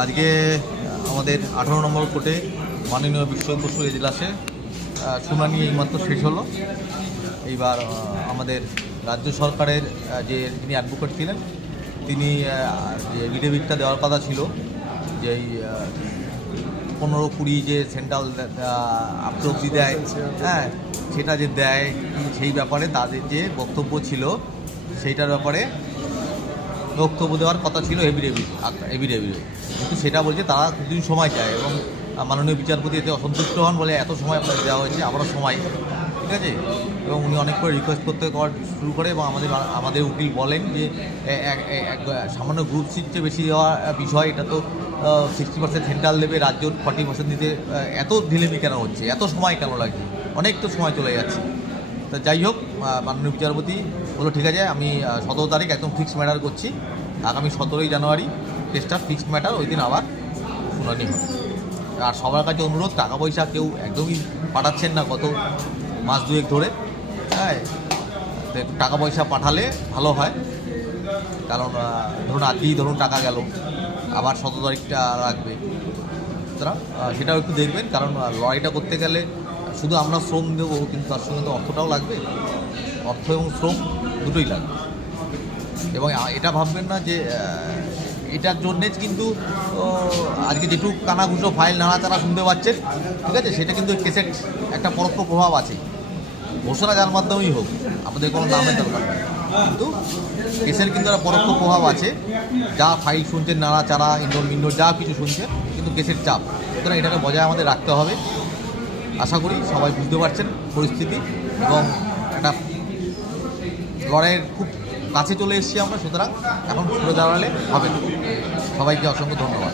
আজকে আমাদের 18 নম্বর কোর্টে মাননীয় বিশ্বজিৎ বসু এজলাসে শুনানি এইমাত্র শেষ হলো। এইবার আমাদের রাজ্য সরকারের যিনি অ্যাডভোকেট ছিলেন তিনি যে এফিডেভিটটা দেওয়ার কথা ছিল, যে এই 15-20 যে সেন্ট্রাল আপ্রক্সি দেয়, হ্যাঁ সেটা যে দেয় সেই ব্যাপারে তাদের যে বক্তব্য ছিল সেইটার ব্যাপারে বক্তব্য দেওয়ার কথা ছিল এফিডেভিট, কিন্তু সেটা বলছে তারা কিছুদিন সময় চায় এবং মাননীয় বিচারপতি এতে অসন্তুষ্ট হন বলে এত সময় আপনাকে দেওয়া হয়েছে, আবারও সময়, ঠিক আছে। এবং উনি অনেক করে রিকোয়েস্ট করতে শুরু করে এবং আমাদের উকিল বলেন যে সামান্য গ্রুপ সিটে বেশি দেওয়া বিষয়, এটা তো 60% সেন্ট্রাল দেবে, রাজ্য 40% দিতে এত ঢিলেমি কেন হচ্ছে, এত সময় কেন লাগছে, অনেক তো সময় চলে যাচ্ছে। তা যাই হোক, মাননীয় বিচারপতি বললো ঠিক আছে, আমি 17 তারিখ একদম ফিক্সড ম্যাটার করছি, আগামী 17 জানুয়ারি কেসটা ফিক্সড ম্যাটার, ওই দিন আবার শুনানি হবে। আর সবার কাছে অনুরোধ, টাকা পয়সা কেউ একদমই পাঠাচ্ছেন না গত মাস দুয়েক ধরে, হ্যাঁ টাকা পয়সা পাঠালে ভালো হয়, কারণ ধরুন আজকেই ধরুন টাকা গেল, আবার 17 তারিখটা লাগবে, সুতরাং সেটাও একটু দেখবেন, কারণ লড়াইটা করতে গেলে শুধু আমরা শ্রম দেবো, কিন্তু তার সঙ্গে তো অর্থটাও লাগবে, অর্থ এবং শ্রম দুটোই লাগবে। এবং এটা ভাববেন না যে এটার জন্যে কিন্তু আজকে যেটুকু কানাঘুষো ফাইল নাড়াচাড়া শুনতে পাচ্ছেন, ঠিক আছে, সেটা কিন্তু কেসের একটা পরোক্ষ প্রভাব আছে, ঘোষণা যার মাধ্যমেই হোক, আমাদের কোনো নামের দরকার নেই, কিন্তু কেসের কিন্তু একটা পরোক্ষ প্রভাব আছে, যা ফাইল শুনছেন নাড়াচাড়া ইন্ডোর যা কিছু শুনছেন, কিন্তু কেসের চাপ, সুতরাং এটাকে বজায় আমাদের রাখতে হবে। আশা করি সবাই বুঝতে পারছেন পরিস্থিতি এবং একটা লড়াইয়ের খুব কাছে চলে এসেছি আমরা, সুতরাং এখন ঘুরে দাঁড়ালে হবে না। সবাইকে অসংখ্য ধন্যবাদ।